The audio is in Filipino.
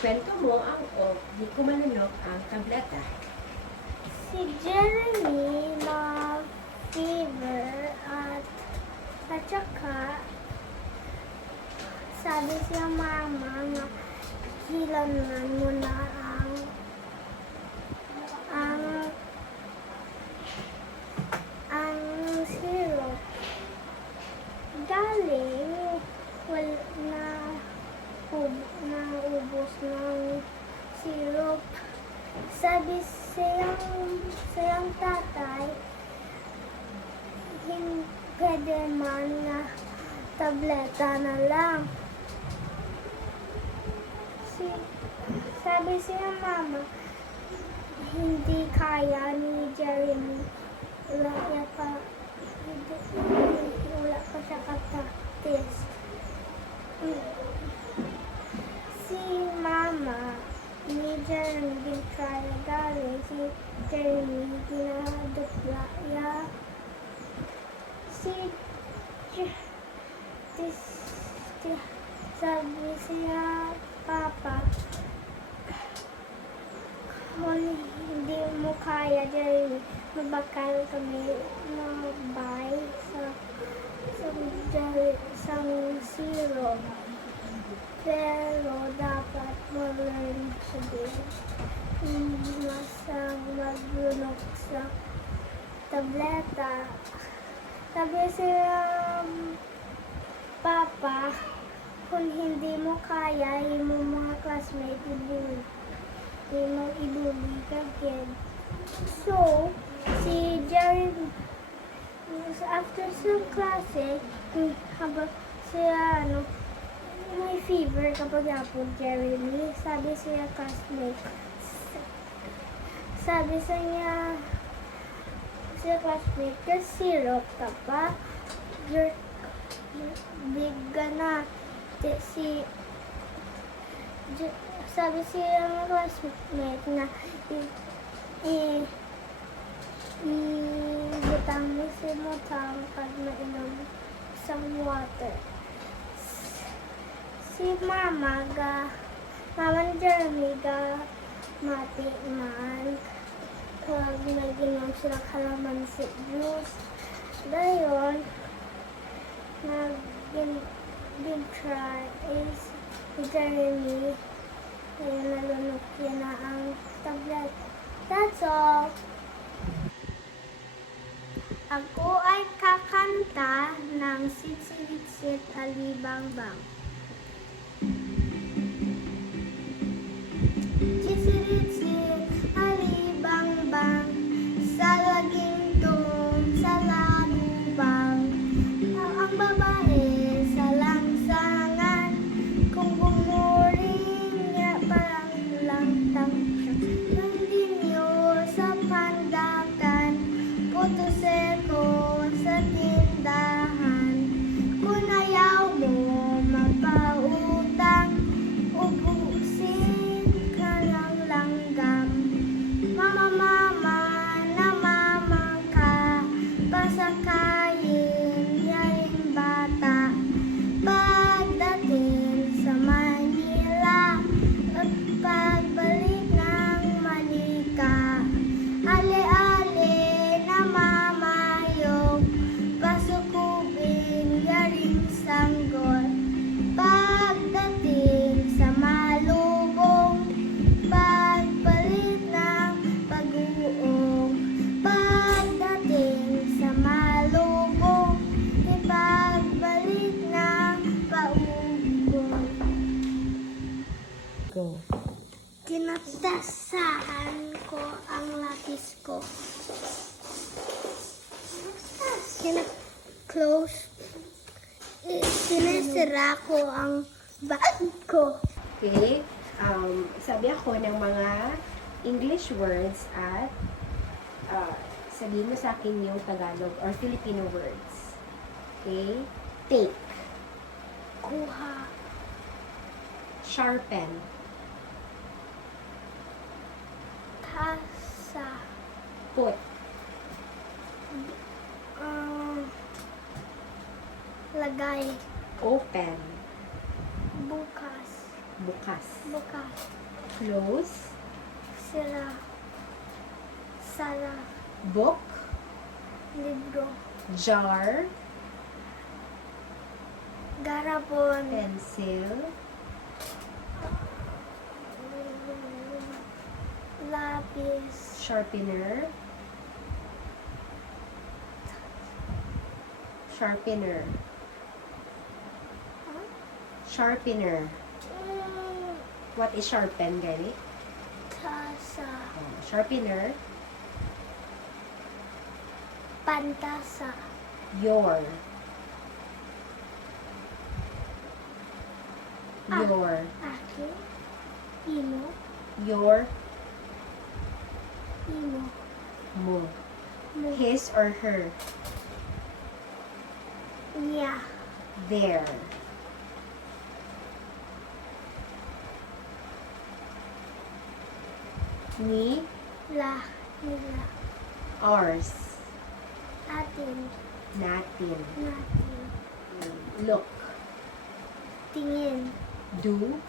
Ikwento mo ang di ko malunok ang tableta. Si Jeremy na fever at saka sabi siya mama na hilanan mo na ang syrup. Galing naubos ng syrup. Sabi siyang tatay, pwede man na tableta na lang. Sabi siya mama, hindi kaya ni Jeremy. Wala pa siya ka-practice. Si mama ni Jeremy din-try galing. Si Jeremy ginadupla. Sabi siya, Papa, kung hindi mo kaya, Jeremy, mabakal kami mag-buy sa syrup. Pero dapat mo-learn siya din. Masang maglunok sa tableta. Sabi siya, Papa, kung hindi mo kaya, yung mga classmate ibuli ka kid. So, si Jeremy, after sa klase, habang siya, may fever kapag hapon, Jeremy, sabi siya classmate, sabi siya classmate, kasi syrup ka pa, you're big ka na. Sabi siya ng classmate na ibutang mo si Motang pag mainom sa water. Si Mama ni Jeremy mati man pag may ginom sila kalamansi juice. Dayon, nag-try is si Jeremy nalunok yan na ang tablet. That's all. Ako ay kakanta ng Sitsit Alibangbang. Sitsit Alibangbang, sa lagintong sa labubang. Ang babae sa langsangan, kung bumuring niya parang langtang. Hindi niyo sa pandakan, putuseko sa tindahan. Kung ayaw mo magpautang, ubusin ka ng langgam. Mama, namamangka, pasakayin yaring bata. Pagdating sa Manila, at pagbalik ng Manika, ale-ale namamayog, pasukubin yaring sanggol. Pagdating sa Malubong, pagbalik ng pag-uong. Pagdating sa Malubong, ipagbalik ng paugong. Go. Kinatasahan ko ang lapis ko. Sinesira ko ang bag ko. Okay? Sabi ako ng mga English words at sabihin mo sa akin yung Tagalog or Filipino words. Okay? Take. Kuha. Sharpen. Kasa. Put. Lagay. Open. Bukas. Bukas. Bukas. Close. Sira. Sara. Book. Libro. Jar. Garapon. Pencil. Lapis. Sharpener. Sharpener. Huh? Sharpener. What is sharpen, gani? Tasa. Sharpener. Pantasa. Your. Ah. Your. Akin. Imo. Your. Imo. Mo. Mo. His or her. Niya. Their. Ni. La. Nila. Ours. Atin. Natin. Natin. Look. Tingin. Do.